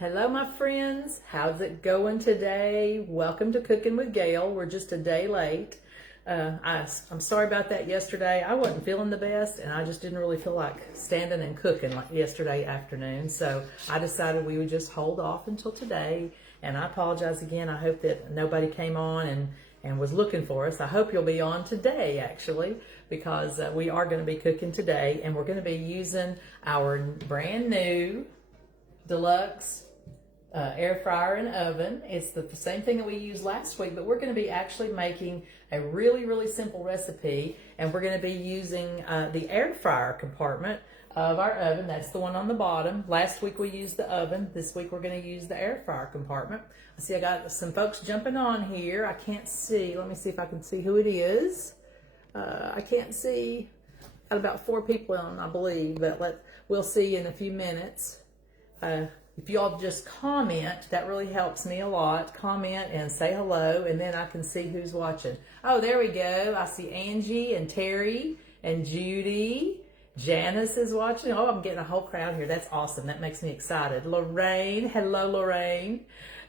Hello, my friends. How's it going today? Welcome to Cooking with Gail. We're just a day late. I'm sorry about that yesterday. I wasn't feeling the best, and I just didn't really feel like standing and cooking like yesterday afternoon. So I decided we would just hold off until today. And I apologize again. I hope that nobody came on and was looking for us. I hope you'll be on today, actually, because we are going to be cooking today, and we're going to be using our brand new Deluxe air fryer and oven. It's the same thing that we used last week, but we're going to be actually making a really simple recipe, and we're going to be using the air fryer compartment of our oven. That's the one on the bottom. Last week we used the oven. This week we're going to use the air fryer compartment. I see I got some folks jumping on here. I can't see. Let me see if I can see who it is. I can't see. Got about 4 people on, I believe, but we'll see in a few minutes. If you all just comment, that really helps me a lot. Comment and say hello, and then I can see who's watching. Oh, there we go. I see Angie and Terry and Judy. Janice is watching. Oh, I'm getting a whole crowd here. That's awesome. That makes me excited. Lorraine. Hello, Lorraine.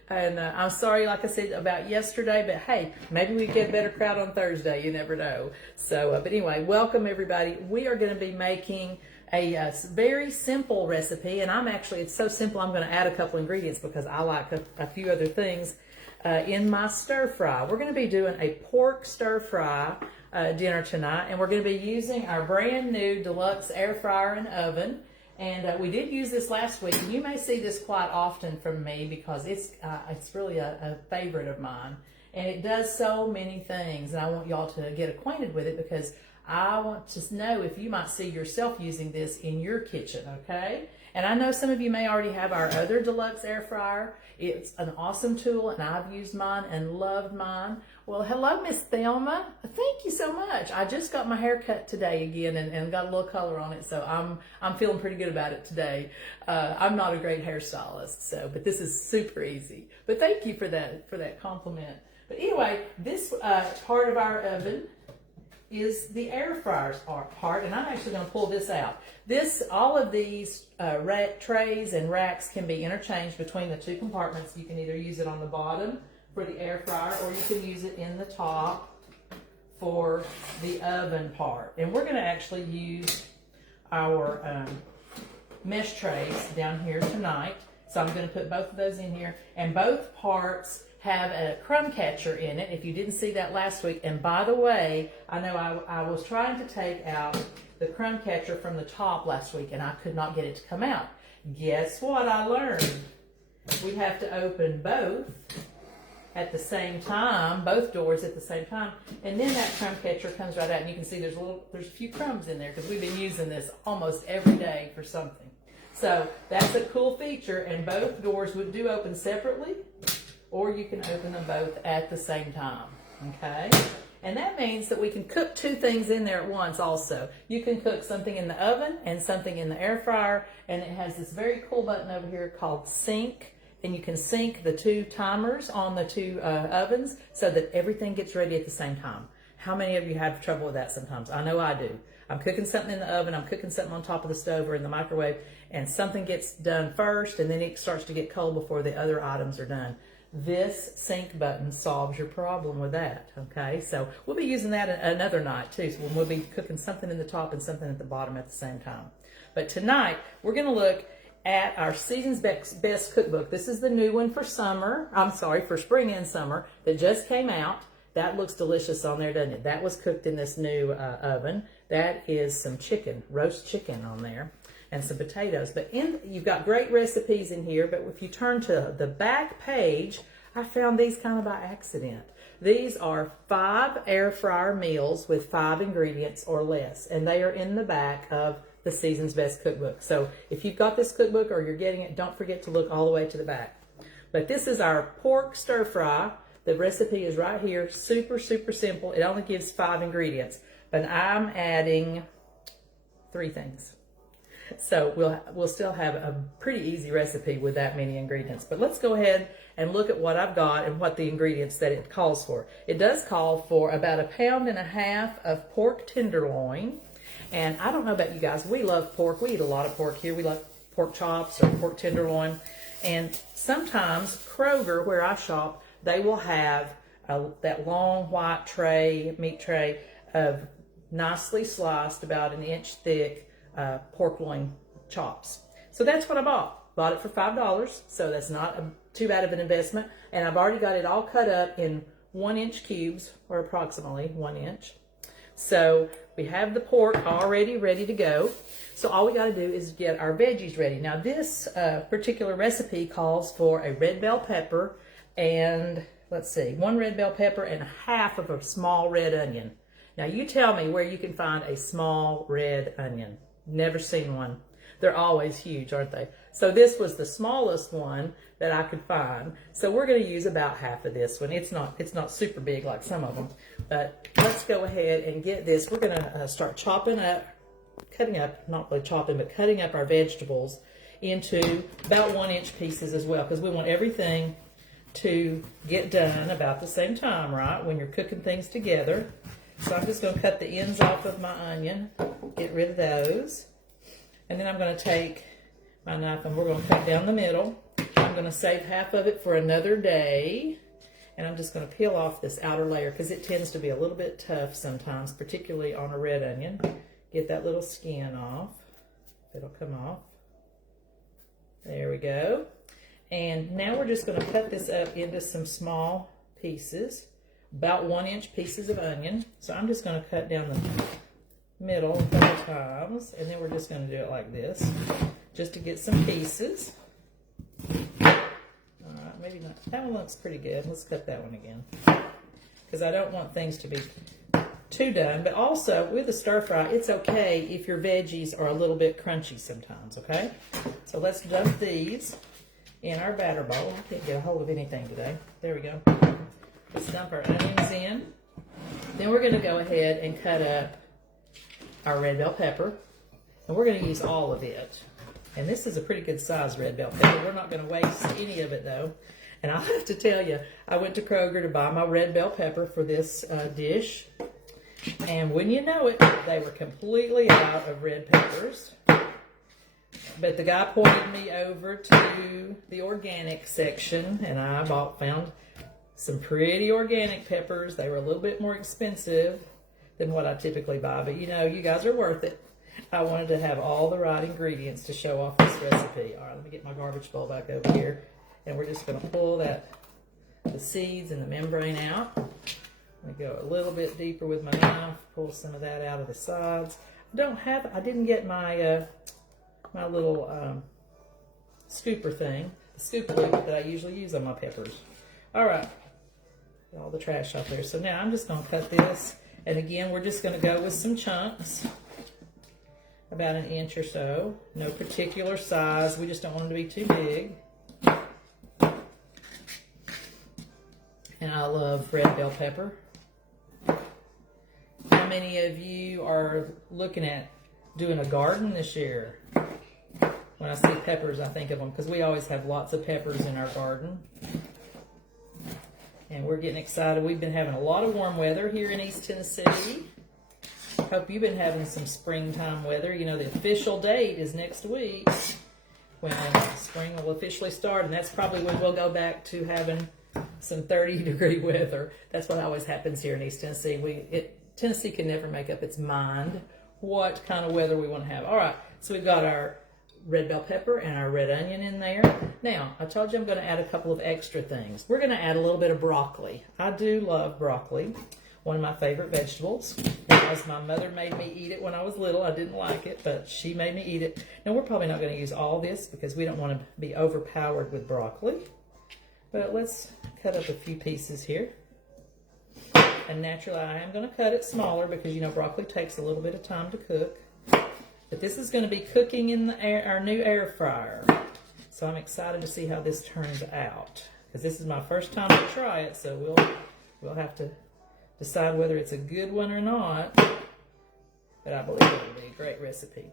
And I'm sorry, like I said, about yesterday, but hey, maybe we get a better crowd on Thursday. You never know. So, but anyway, welcome everybody. We are going to be making a very simple recipe, and it's so simple I'm going to add a couple ingredients because I like a few other things in my stir fry. We're going to be doing a pork stir fry dinner tonight, and we're going to be using our brand new Deluxe air fryer and oven. And we did use this last week, and you may see this quite often from me because it's really a favorite of mine, and it does so many things, and I want y'all to get acquainted with it because I want to know if you might see yourself using this in your kitchen, okay? And I know some of you may already have our other Deluxe air fryer. It's an awesome tool, and I've used mine and loved mine. Well, hello, Miss Thelma. Thank you so much. I just got my hair cut today again and got a little color on it, so I'm feeling pretty good about it today. I'm not a great hairstylist, but this is super easy. But thank you for that compliment. But anyway, this part of our oven is the air fryer's part, and I'm actually going to pull this out. All of these trays and racks can be interchanged between the two compartments. You can either use it on the bottom for the air fryer, or you can use it in the top for the oven part. And we're going to actually use our mesh trays down here tonight. So I'm going to put both of those in here, and both parts have a crumb catcher in it, if you didn't see that last week. And by the way, I know I was trying to take out the crumb catcher from the top last week, and I could not get it to come out. Guess what I learned? We have to open both at the same time, both doors at the same time, and then that crumb catcher comes right out, and you can see there's a few crumbs in there because we've been using this almost every day for something. So that's a cool feature, and both doors do open separately, or you can open them both at the same time, okay? And that means that we can cook 2 things in there at once also. You can cook something in the oven and something in the air fryer, and it has this very cool button over here called sync, and you can sync the 2 timers on the 2 ovens so that everything gets ready at the same time. How many of you have trouble with that sometimes? I know I do. I'm cooking something in the oven, I'm cooking something on top of the stove or in the microwave, and something gets done first, and then it starts to get cold before the other items are done. This sync button solves your problem with that, okay? So we'll be using that another night too. So we'll be cooking something in the top and something at the bottom at the same time. But tonight, we're gonna look at our Season's Best Cookbook. This is the new one for for spring and summer that just came out. That looks delicious on there, doesn't it? That was cooked in this new oven. That is some chicken, roast chicken on there, and some potatoes. But you've got great recipes in here, but if you turn to the back page, I found these kind of by accident. These are 5 air fryer meals with 5 ingredients or less, and they are in the back of the Season's Best Cookbook. So if you've got this cookbook or you're getting it, don't forget to look all the way to the back. But this is our pork stir fry. The recipe is right here, super simple. It only gives 5 ingredients, but I'm adding 3 things. So we'll still have a pretty easy recipe with that many ingredients. But let's go ahead and look at what I've got and what the ingredients that it calls for. It does call for about 1.5 pounds of pork tenderloin. And I don't know about you guys, we love pork. We eat a lot of pork here. We like pork chops or pork tenderloin. And sometimes Kroger, where I shop, they will have that long white tray, meat tray of nicely sliced, about an inch thick pork loin chops. So that's what I bought. Bought it for $5, so that's not too bad of an investment. And I've already got it all cut up in 1-inch cubes, or approximately 1 inch. So we have the pork already ready to go. So all we got to do is get our veggies ready. Now this particular recipe calls for a red bell pepper and, let's see, 1 red bell pepper and half of a small red onion. Now you tell me where you can find a small red onion. Never seen one. They're always huge, aren't they? So this was the smallest one that I could find. So we're going to use about half of this one. It's not super big like some of them. But let's go ahead and get this. We're going to start chopping up, cutting up, not really chopping, but cutting up our vegetables into about 1-inch pieces as well, because we want everything to get done about the same time, right, when you're cooking things together. So I'm just going to cut the ends off of my onion, get rid of those. And then I'm going to take my knife and we're going to cut down the middle. I'm going to save half of it for another day. And I'm just going to peel off this outer layer because it tends to be a little bit tough sometimes, particularly on a red onion. Get that little skin off. It'll come off. There we go. And now we're just going to cut this up into some small pieces, about 1-inch pieces of onion. So I'm just going to cut down the middle a couple times, and then we're just going to do it like this, just to get some pieces. All right, maybe not. That one looks pretty good. Let's cut that one again, because I don't want things to be too done. But also with a stir fry, it's okay if your veggies are a little bit crunchy sometimes. Okay, so let's dump these in our batter bowl. I can't get a hold of anything today. There we go. Let's dump our onions in. Then we're going to go ahead and cut up our red bell pepper, and we're going to use all of it. And this is a pretty good size red bell pepper. We're not going to waste any of it though. And I have to tell you, I went to Kroger to buy my red bell pepper for this dish, and when you know it, they were completely out of red peppers. But the guy pointed me over to the organic section, and I found some pretty organic peppers. They were a little bit more expensive than what I typically buy, but you know, you guys are worth it. I wanted to have all the right ingredients to show off this recipe. All right, let me get my garbage bowl back over here, and we're just going to pull the seeds and the membrane out. I'm going to go a little bit deeper with my knife, pull some of that out of the sides. I didn't get my my little scooper thing, the scoop loop that I usually use on my peppers. All right, get all the trash out there. So now I'm just going to cut this. And again, we're just going to go with some chunks, about 1 inch or so. No particular size. We just don't want them to be too big. And I love red bell pepper. How many of you are looking at doing a garden this year? When I see peppers, I think of them, because we always have lots of peppers in our garden. And we're getting excited. We've been having a lot of warm weather here in East Tennessee. Hope you've been having some springtime weather. You know, the official date is next week when spring will officially start, and that's probably when we'll go back to having some 30-degree weather. That's what always happens here in East Tennessee. Tennessee can never make up its mind what kind of weather we want to have. All right, so we've got our red bell pepper and our red onion in there. Now, I told you I'm going to add a couple of extra things. We're going to add a little bit of broccoli. I do love broccoli, one of my favorite vegetables. Because my mother made me eat it when I was little. I didn't like it, but she made me eat it. Now, we're probably not going to use all this because we don't want to be overpowered with broccoli. But let's cut up a few pieces here. And naturally, I am going to cut it smaller because, you know, broccoli takes a little bit of time to cook. But this is going to be cooking in our new air fryer. So I'm excited to see how this turns out. Because this is my first time to try it, so we'll have to decide whether it's a good one or not. But I believe it'll be a great recipe.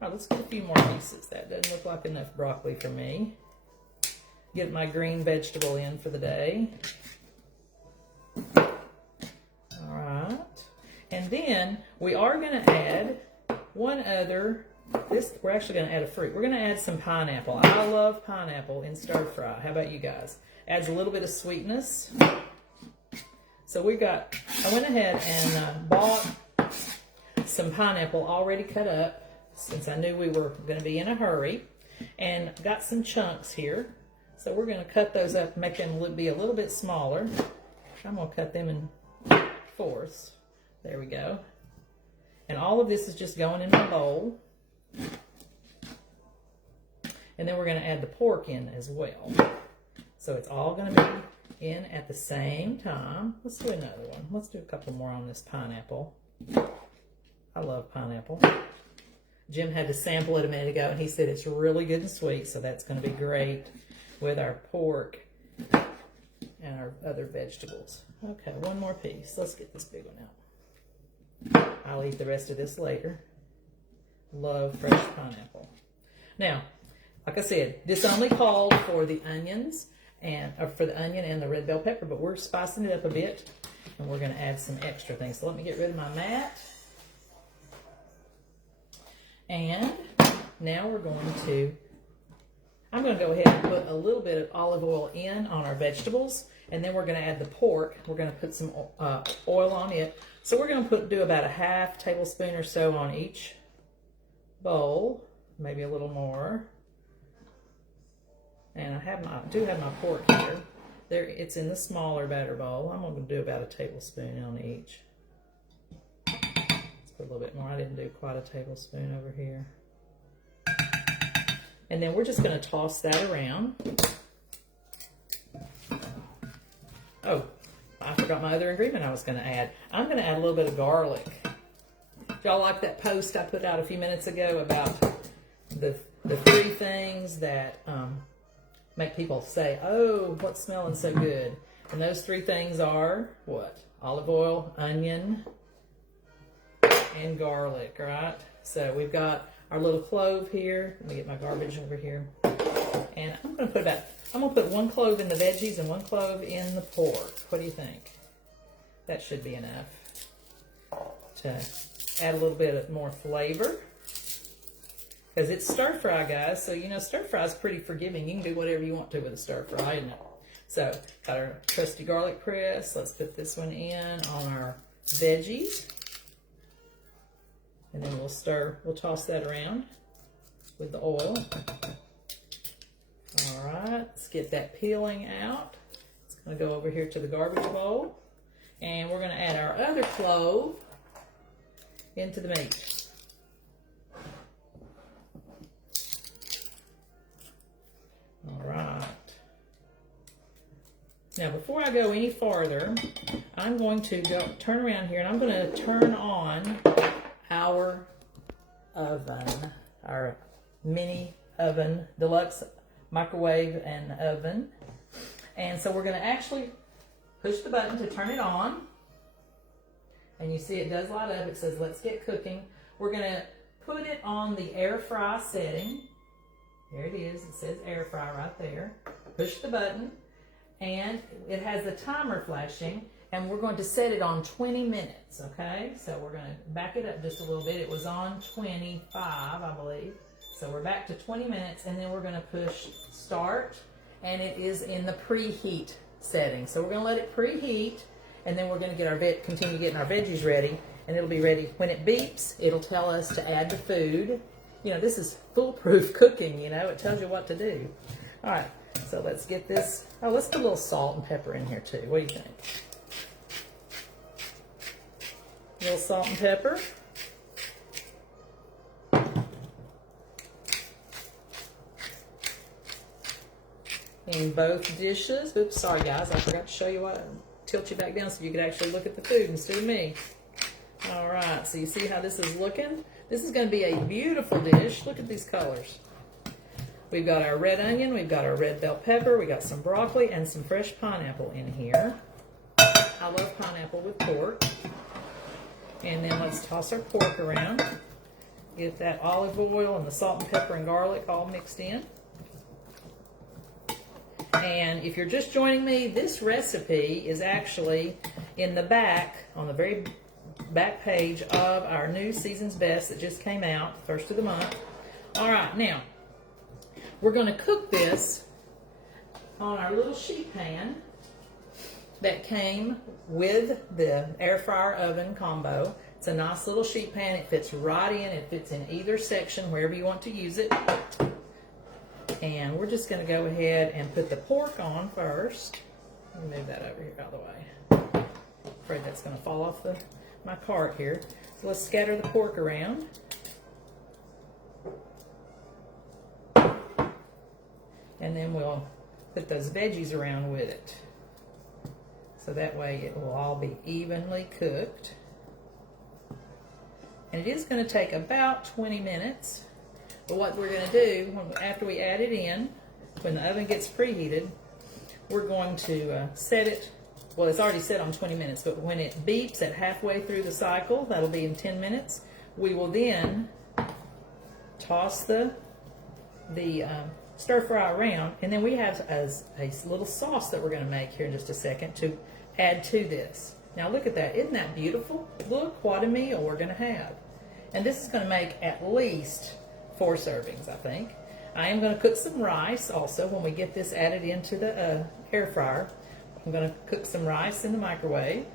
All right, let's get a few more pieces. That doesn't look like enough broccoli for me. Get my green vegetable in for the day. All right. And then we are going to add one other we're actually going to add a fruit. We're going to add some pineapple. I love pineapple in stir fry. How about you guys? Adds a little bit of sweetness. So I went ahead and bought some pineapple already cut up since I knew we were going to be in a hurry, and got some chunks here. So we're going to cut those up, make them be a little bit smaller. I'm going to cut them in fourths. There we go. And all of this is just going in my bowl. And then we're going to add the pork in as well. So it's all going to be in at the same time. Let's do another one. Let's do a couple more on this pineapple. I love pineapple. Jim had to sample it a minute ago, and he said it's really good and sweet, so that's going to be great with our pork and our other vegetables. Okay, one more piece. Let's get this big one out. I'll eat the rest of this later. Love fresh pineapple. Now, like I said, this only called for the onions and for the onion and the red bell pepper, but we're spicing it up a bit, and we're going to add some extra things. So let me get rid of my mat. And now I'm going to go ahead and put a little bit of olive oil in on our vegetables, and then we're going to add the pork. We're going to put some oil on it. So we're going to do about a half tablespoon or so on each bowl, maybe a little more. And I do have my pork here. It's in the smaller batter bowl. I'm going to do about a tablespoon on each. Let's put a little bit more. I didn't do quite a tablespoon over here. And then we're just going to toss that around. Oh, I forgot my other ingredient I was going to add. I'm going to add a little bit of garlic. Y'all like that post I put out a few minutes ago about the 3 things that make people say, oh, what's smelling so good? And those 3 things are what? Olive oil, onion, and garlic, right? So we've got our little clove here. Let me get my garbage over here. And I'm going to put 1 clove in the veggies and 1 clove in the pork. What do you think? That should be enough to add a little bit more flavor. Because it's stir fry, guys. So, you know, stir fry is pretty forgiving. You can do whatever you want to with a stir fry, isn't it? So, got our trusty garlic press. Let's put this one in on our veggies. And then we'll toss that around with the oil. All right, let's get that peeling out. It's going to go over here to the garbage bowl. And we're going to add our other clove into the meat. All right. Now, before I go any farther, I'm going to turn around here, and I'm going to turn on our oven, our mini oven, Deluxe microwave and oven. And so we're going to actually push the button to turn it on. And you see it does light up. It says, let's get cooking. We're going to put it on the air fry setting. There it is. It says air fry right there. Push the button, and it has the timer flashing, and we're going to set it on 20 minutes, okay? So we're going to back it up just a little bit. It was on 25, I believe. So we're back to 20 minutes, and then we're going to push start, and it is in the preheat setting. So we're going to let it preheat, and then we're going to continue getting our veggies ready, and it'll be ready. When it beeps, it'll tell us to add the food. You know, this is foolproof cooking, you know. It tells you what to do. All right, so let's get this. Oh, let's put a little salt and pepper in here, too. What do you think? A little salt and pepper. In both dishes. Oops, sorry, guys. I forgot to show you what. Tilt you back down so you could actually look at the food instead of me. All right, so you see how this is looking? This is going to be a beautiful dish. Look at these colors. We've got our red onion, we've got our red bell pepper, we got some broccoli and some fresh pineapple in here. I love pineapple with pork. And then let's toss our pork around. Get that olive oil and the salt and pepper and garlic all mixed in. And if you're just joining me, this recipe is actually in the back, on the very back page of our new Season's Best that just came out, first of the month. All right, now we're going to cook this on our little sheet pan that came with the air fryer oven combo. It's a nice little sheet pan. It fits right in. It fits in either section, wherever you want to use it. And we're just going to go ahead and put the pork on first. Let me move that over here out of the way. Afraid that's going to fall off my cart here. So let's scatter the pork around. And then we'll put those veggies around with it. So that way it will all be evenly cooked. And it is going to take about 20 minutes. But what we're going to do, after we add it in, when the oven gets preheated, we're going to set it, well, it's already set on 20 minutes, but when it beeps at halfway through the cycle, that'll be in 10 minutes, we will then toss the stir fry around, and then we have a little sauce that we're going to make here in just a second to add to this. Now look at that. Isn't that beautiful? Look what a meal we're going to have. And this is going to make at least 4 servings, I think. I am going to cook some rice also when we get this added into the air fryer. I'm going to cook some rice in the microwave.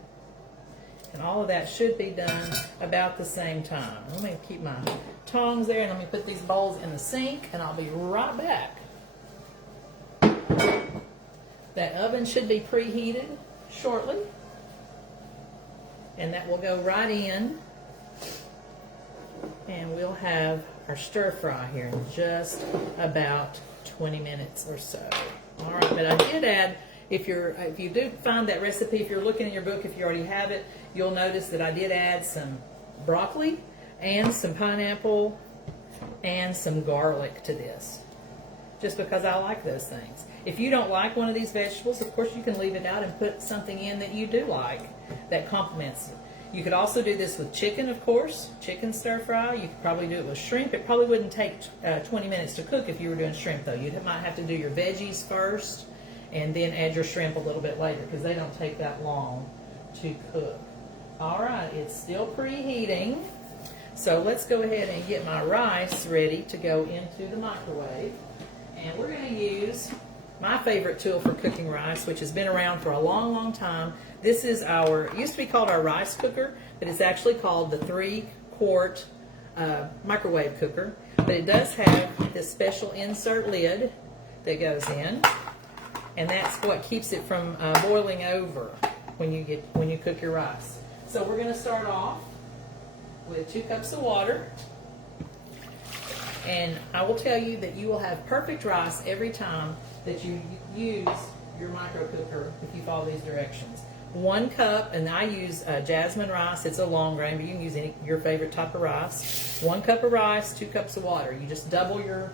And all of that should be done about the same time. Let me keep my tongs there and let me put these bowls in the sink and I'll be right back. That oven should be preheated shortly. And that will go right in. And we'll have our stir fry here in just about 20 minutes or so. All right, but I did add, if you do find that recipe, if you're looking in your book, if you already have it, you'll notice that I did add some broccoli and some pineapple and some garlic to this, just because I like those things. If you don't like one of these vegetables, of course you can leave it out and put something in that you do like that complements it. You could also do this with chicken, of course, chicken stir fry. You could probably do it with shrimp. It probably wouldn't take 20 minutes to cook if you were doing shrimp, though. You might have to do your veggies first and then add your shrimp a little bit later because they don't take that long to cook. All right, it's still preheating. So let's go ahead and get my rice ready to go into the microwave. And we're going to use my favorite tool for cooking rice, which has been around for a long, long time. This is it used to be called our rice cooker, but it's actually called the 3-quart microwave cooker. But it does have this special insert lid that goes in, and that's what keeps it from boiling over when you cook your rice. So we're going to start off with 2 cups of water. And I will tell you that you will have perfect rice every time that you use your micro cooker if you follow these directions. 1 cup, and I use jasmine rice. It's a long grain, but you can use your favorite type of rice. 1 cup of rice, 2 cups of water. You just double your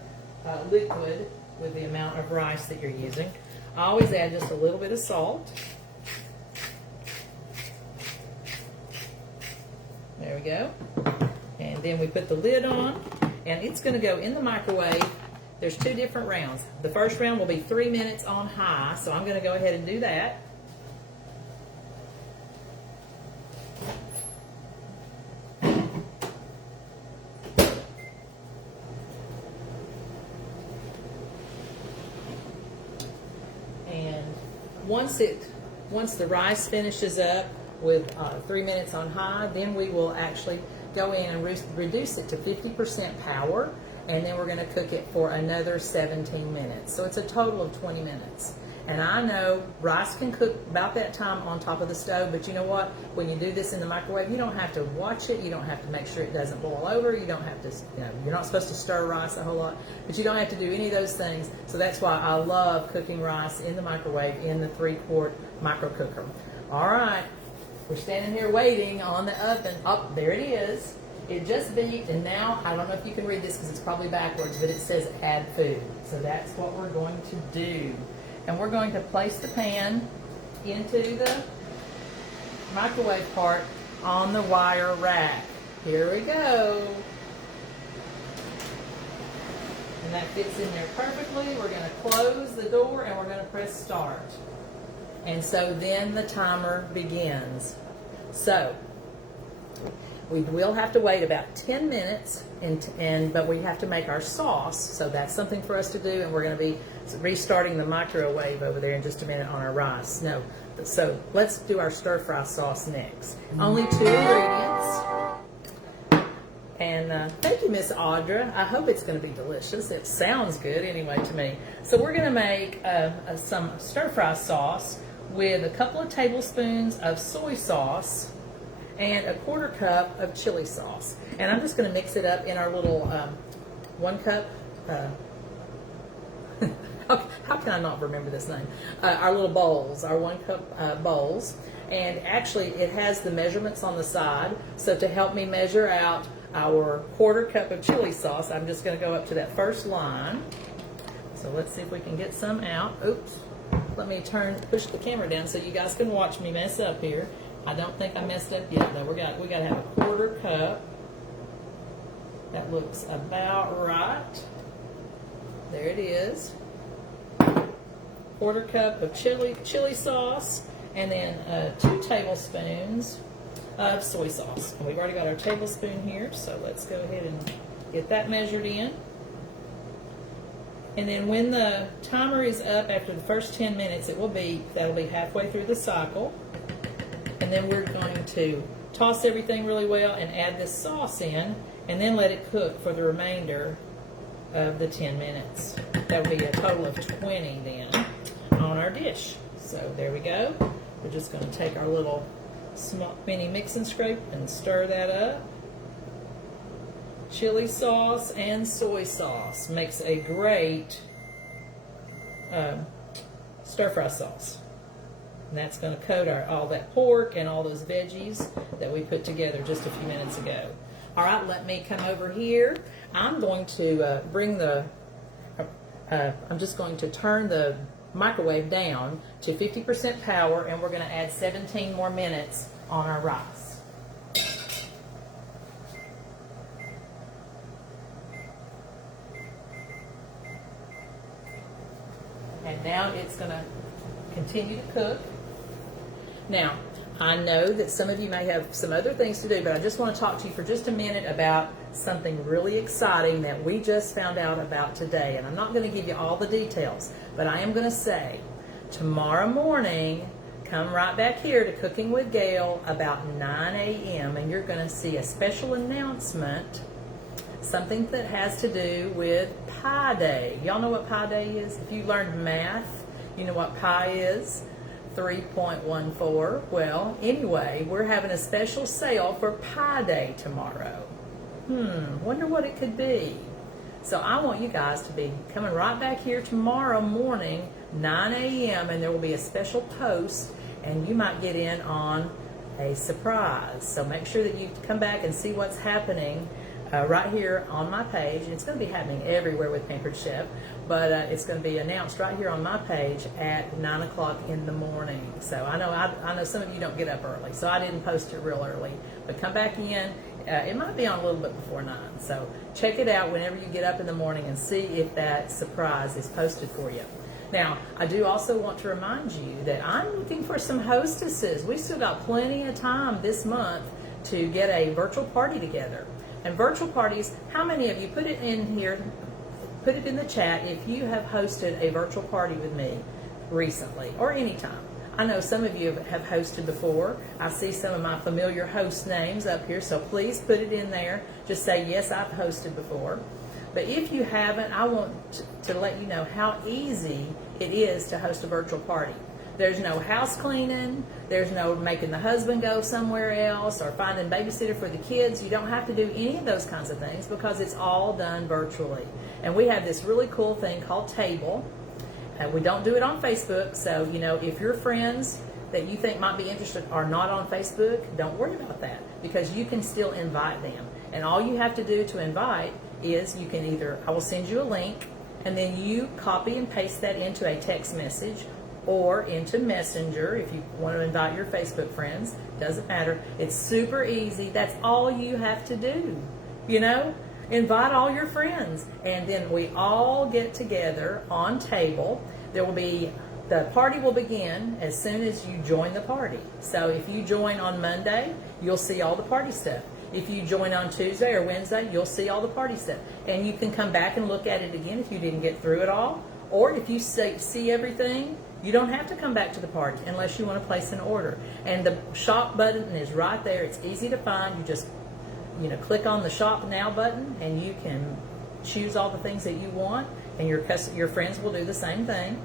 liquid with the amount of rice that you're using. I always add just a little bit of salt. There we go. And then we put the lid on, and it's going to go in the microwave. There's 2 different rounds. The first round will be 3 minutes on high, so I'm going to go ahead and do that. And once the rice finishes up with 3 minutes on high, then we will actually go in and reduce it to 50% power, and then we're going to cook it for another 17 minutes. So it's a total of 20 minutes. And I know rice can cook about that time on top of the stove, but you know what? When you do this in the microwave, you don't have to watch it. You don't have to make sure it doesn't boil over. You don't have to, you're not supposed to stir rice a whole lot, but you don't have to do any of those things. So that's why I love cooking rice in the microwave in the 3-quart micro cooker. All right, we're standing here waiting on the oven. Oh, there it is. It just beeped, and now, I don't know if you can read this because it's probably backwards, but it says add food. So that's what we're going to do. And we're going to place the pan into the microwave part on the wire rack. Here we go. And that fits in there perfectly. We're going to close the door and we're going to press start. And so then the timer begins. So We will have to wait about 10 minutes, but we have to make our sauce, so that's something for us to do, and we're going to be restarting the microwave over there in just a minute on our rice. No, so let's do our stir-fry sauce next. Only 2 ingredients. And thank you, Miss Audra. I hope it's going to be delicious. It sounds good anyway to me. So we're going to make some stir-fry sauce with a couple of tablespoons of soy sauce and a 1/4 cup of chili sauce. And I'm just going to mix it up in our little 1 cup, how can I not remember this name? Our little bowls, our 1 cup bowls. And actually it has the measurements on the side. So to help me measure out our 1/4 cup of chili sauce, I'm just going to go up to that first line. So let's see if we can get some out. Oops. Let me push the camera down so you guys can watch me mess up here. I don't think I messed up yet, though. We got to have a 1/4 cup. That looks about right. There it is. 1/4 cup of chili sauce, and then 2 tablespoons of soy sauce. And we've already got our tablespoon here, so let's go ahead and get that measured in. And then when the timer is up after the first 10 minutes, that'll be halfway through the cycle. And then we're going to toss everything really well and add this sauce in, and then let it cook for the remainder of the 10 minutes. That will be a total of 20 then on our dish. So there we go. We're just going to take our little small mini mix and scrape and stir that up. Chili sauce and soy sauce makes a great stir-fry sauce. And that's going to coat all that pork and all those veggies that we put together just a few minutes ago. All right, let me come over here. I'm going to I'm just going to turn the microwave down to 50% power, and we're going to add 17 more minutes on our rice. And now it's going to continue to cook. Now, I know that some of you may have some other things to do, but I just want to talk to you for just a minute about something really exciting that we just found out about today. And I'm not going to give you all the details, but I am going to say tomorrow morning, come right back here to Cooking with Gail about 9 a.m. and you're going to see a special announcement, something that has to do with Pi Day. Y'all know what Pi Day is? If you learned math, you know what pi is. 3.14. Well, anyway, we're having a special sale for Pi Day tomorrow. Wonder what it could be. So I want you guys to be coming right back here tomorrow morning, 9 a.m., and there will be a special post, and you might get in on a surprise. So make sure that you come back and see what's happening right here on my page. It's going to be happening everywhere with Pampered Chef, but it's going to be announced right here on my page at 9 o'clock in the morning. So I know some of you don't get up early, so I didn't post it real early, but come back in. It might be on a little bit before 9, so check it out whenever you get up in the morning and see if that surprise is posted for you. Now, I do also want to remind you that I'm looking for some hostesses. We still got plenty of time this month to get a virtual party together. And virtual parties, how many of you, put it in here, put it in the chat if you have hosted a virtual party with me recently or anytime. I know some of you have hosted before. I see some of my familiar host names up here, so please put it in there. Just say, yes, I've hosted before. But if you haven't, I want to let you know how easy it is to host a virtual party. There's no house cleaning. There's no making the husband go somewhere else or finding a babysitter for the kids. You don't have to do any of those kinds of things because it's all done virtually. And we have this really cool thing called Table. We don't do it on Facebook, so if your friends that you think might be interested are not on Facebook, don't worry about that because you can still invite them. And all you have to do to invite is you can I will send you a link, and then you copy and paste that into a text message or into Messenger if you want to invite your Facebook friends. Doesn't matter. It's super easy. That's all you have to do. Invite all your friends, and then we all get together on Table. There will be The party will begin as soon as you join the party. So if you join on Monday, you'll see all the party stuff. If you join on Tuesday or Wednesday, you'll see all the party stuff. And you can come back and look at it again if you didn't get through it all. Or if you see everything, you don't have to come back to the party unless you want to place an order. And the shop button is right there. It's easy to find. You just, click on the shop now button and you can choose all the things that you want, and your friends will do the same thing.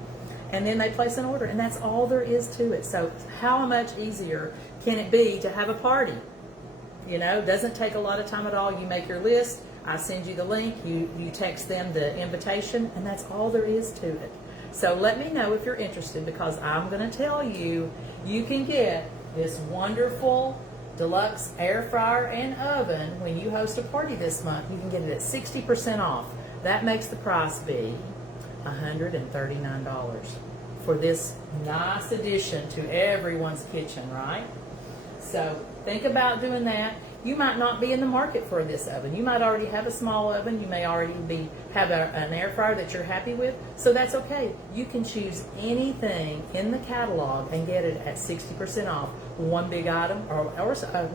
And then they place an order, and that's all there is to it. So how much easier can it be to have a party? It doesn't take a lot of time at all. You make your list, I send you the link, you text them the invitation, and that's all there is to it. So let me know if you're interested, because I'm going to tell you, you can get this wonderful Deluxe air fryer and oven when you host a party this month. You can get it at 60% off. That makes the price be $139 for this nice addition to everyone's kitchen, right? So think about doing that. You might not be in the market for this oven. You might already have a small oven. You may already have an air fryer that you're happy with. So that's okay. You can choose anything in the catalog and get it at 60% off. One big item or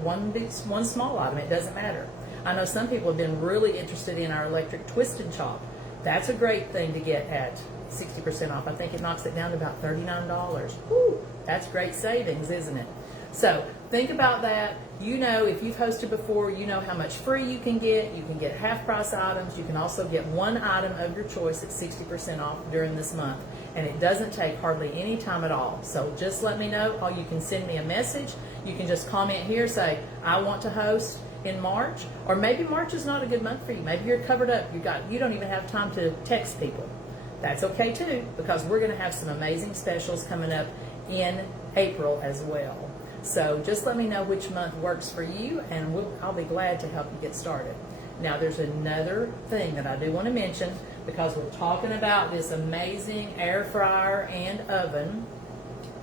one small item. It doesn't matter. I know some people have been really interested in our electric twisted chop. That's a great thing to get at 60% off. I think it knocks it down to about $39. Woo, that's great savings, isn't it? So think about that. If you've hosted before, you know how much free you can get. You can get half price items. You can also get one item of your choice at 60% off during this month. And it doesn't take hardly any time at all. So just let me know, or you can send me a message. You can just comment here, say, I want to host in March, or maybe March is not a good month for you. Maybe you're covered up. You don't even have time to text people. That's okay too, because we're going to have some amazing specials coming up in April as well. So just let me know which month works for you, and I'll be glad to help you get started. Now there's another thing that I do want to mention, because we're talking about this amazing air fryer and oven,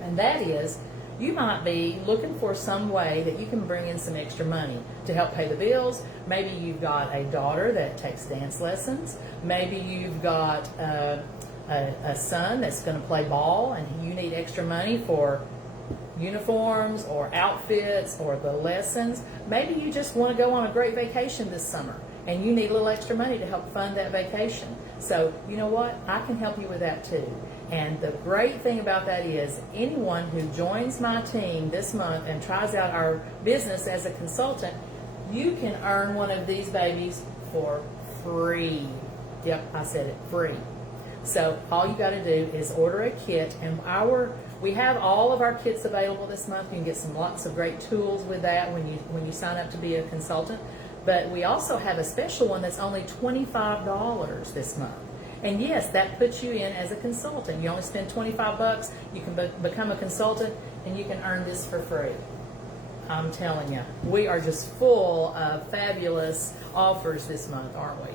and that is, you might be looking for some way that you can bring in some extra money to help pay the bills. Maybe you've got a daughter that takes dance lessons. Maybe you've got a son that's going to play ball, and you need extra money for uniforms or outfits or the lessons. Maybe you just want to go on a great vacation this summer, and you need a little extra money to help fund that vacation. So you know what? I can help you with that too. And the great thing about that is, anyone who joins my team this month and tries out our business as a consultant, you can earn one of these babies for free. Yep, I said it, free. So all you got to do is order a kit, and we have all of our kits available this month. You can get lots of great tools with that when you sign up to be a consultant. But we also have a special one that's only $25 this month. And yes, that puts you in as a consultant. You only spend $25. You can become a consultant, and you can earn this for free. I'm telling you, we are just full of fabulous offers this month, aren't we?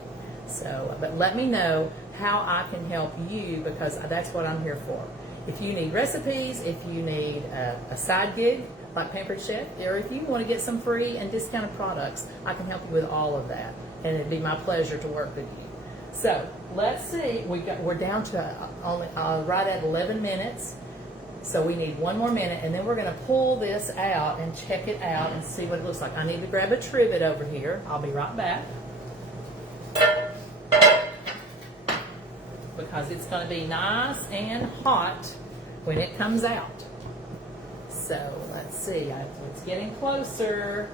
So, but let me know how I can help you, because that's what I'm here for. If you need recipes, if you need a side gig like Pampered Chef, or if you want to get some free and discounted products, I can help you with all of that. And it'd be my pleasure to work with you. So let's see, we're down to only right at 11 minutes. So we need one more minute, and then we're going to pull this out and check it out and see what it looks like. I need to grab a trivet over here. I'll be right back, because it's going to be nice and hot when it comes out. So let's see, it's getting closer.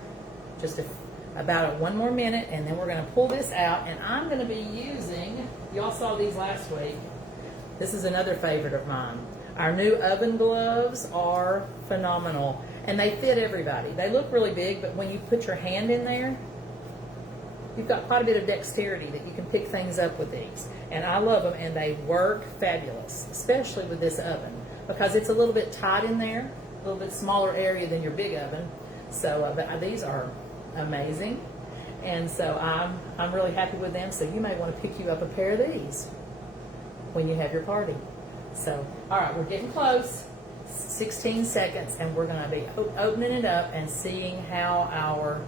Just about one more minute, and then we're going to pull this out, and I'm going to be using, y'all saw these last week. This is another favorite of mine. Our new oven gloves are phenomenal, and they fit everybody. They look really big, but when you put your hand in there, you've got quite a bit of dexterity that you can pick things up with these. And I love them, and they work fabulous, especially with this oven, because it's a little bit tight in there, a little bit smaller area than your big oven. So these are amazing, and so I'm really happy with them. So you may want to pick you up a pair of these when you have your party. So all right, we're getting close. 16 seconds, and we're going to be opening it up and seeing how our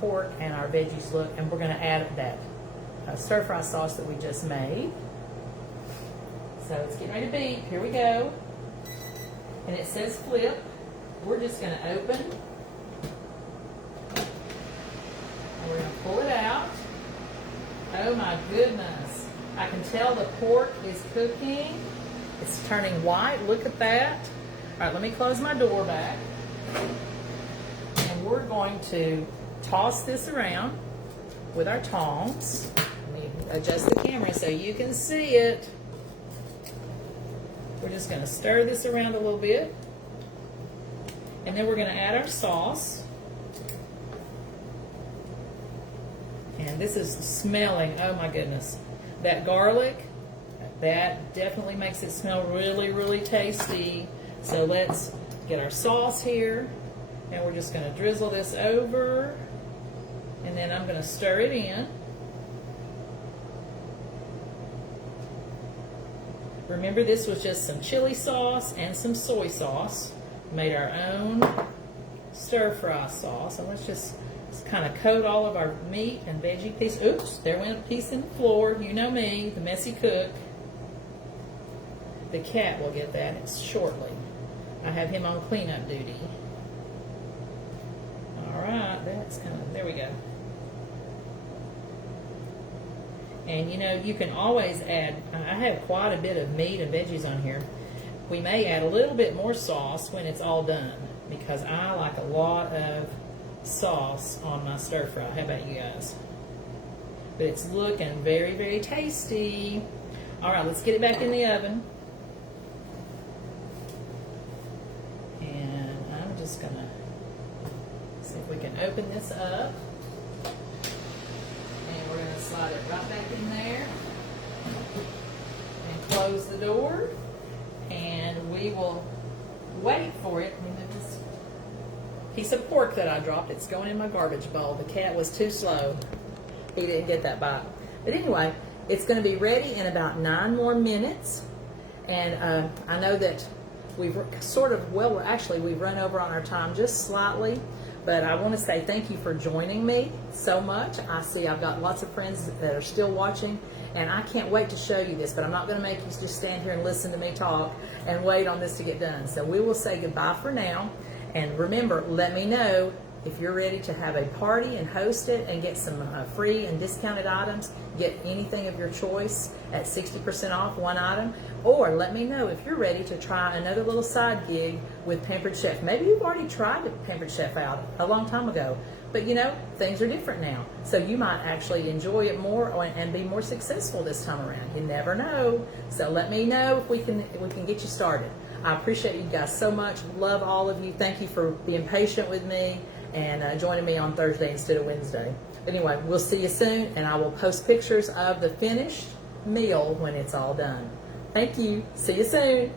pork and our veggies look, and we're going to add that stir fry sauce that we just made. So it's getting ready to beep. Here we go. And it says flip. We're just going to open. And we're going to pull it out. Oh my goodness. I can tell the pork is cooking. It's turning white. Look at that. All right, let me close my door back. And we're going to toss this around with our tongs. Let me adjust the camera so you can see it. We're just going to stir this around a little bit. And then we're going to add our sauce. And this is smelling, oh my goodness. That garlic, that definitely makes it smell really, really tasty. So let's get our sauce here. And we're just going to drizzle this over. And then I'm going to stir it in. Remember, this was just some chili sauce and some soy sauce. Made our own stir-fry sauce. And let's just kind of coat all of our meat and veggie pieces. Oops, there went a piece in the floor. You know me, the messy cook. The cat will get that shortly. I have him on cleanup duty. All right, that's kind of, there we go. And you know, you can always add, I have quite a bit of meat and veggies on here. We may add a little bit more sauce when it's all done because I like a lot of sauce on my stir fry. How about you guys? But it's looking very, very tasty. All right, let's get it back in the oven. And I'm just gonna see if we can open this up. And we're gonna slide it right back in there and close the door. And we will wait for it. This piece of pork that I dropped, it's going in my garbage bowl. The cat was too slow. He didn't get that bite. But anyway, it's going to be ready in about 9 more minutes. And I know that we've sort of, well, actually, we've run over on our time just slightly. But I want to say thank you for joining me so much. I see I've got lots of friends that are still watching. And I can't wait to show you this, but I'm not going to make you just stand here and listen to me talk and wait on this to get done. So we will say goodbye for now. And remember, let me know if you're ready to have a party and host it and get some free and discounted items. Get anything of your choice at 60% off one item. Or let me know if you're ready to try another little side gig with Pampered Chef. Maybe you've already tried the Pampered Chef out a long time ago. But you know, things are different now. So you might actually enjoy it more and be more successful this time around. You never know. So let me know if we can get you started. I appreciate you guys so much. Love all of you. Thank you for being patient with me and joining me on Thursday instead of Wednesday. But anyway, we'll see you soon, and I will post pictures of the finished meal when it's all done. Thank you. See you soon.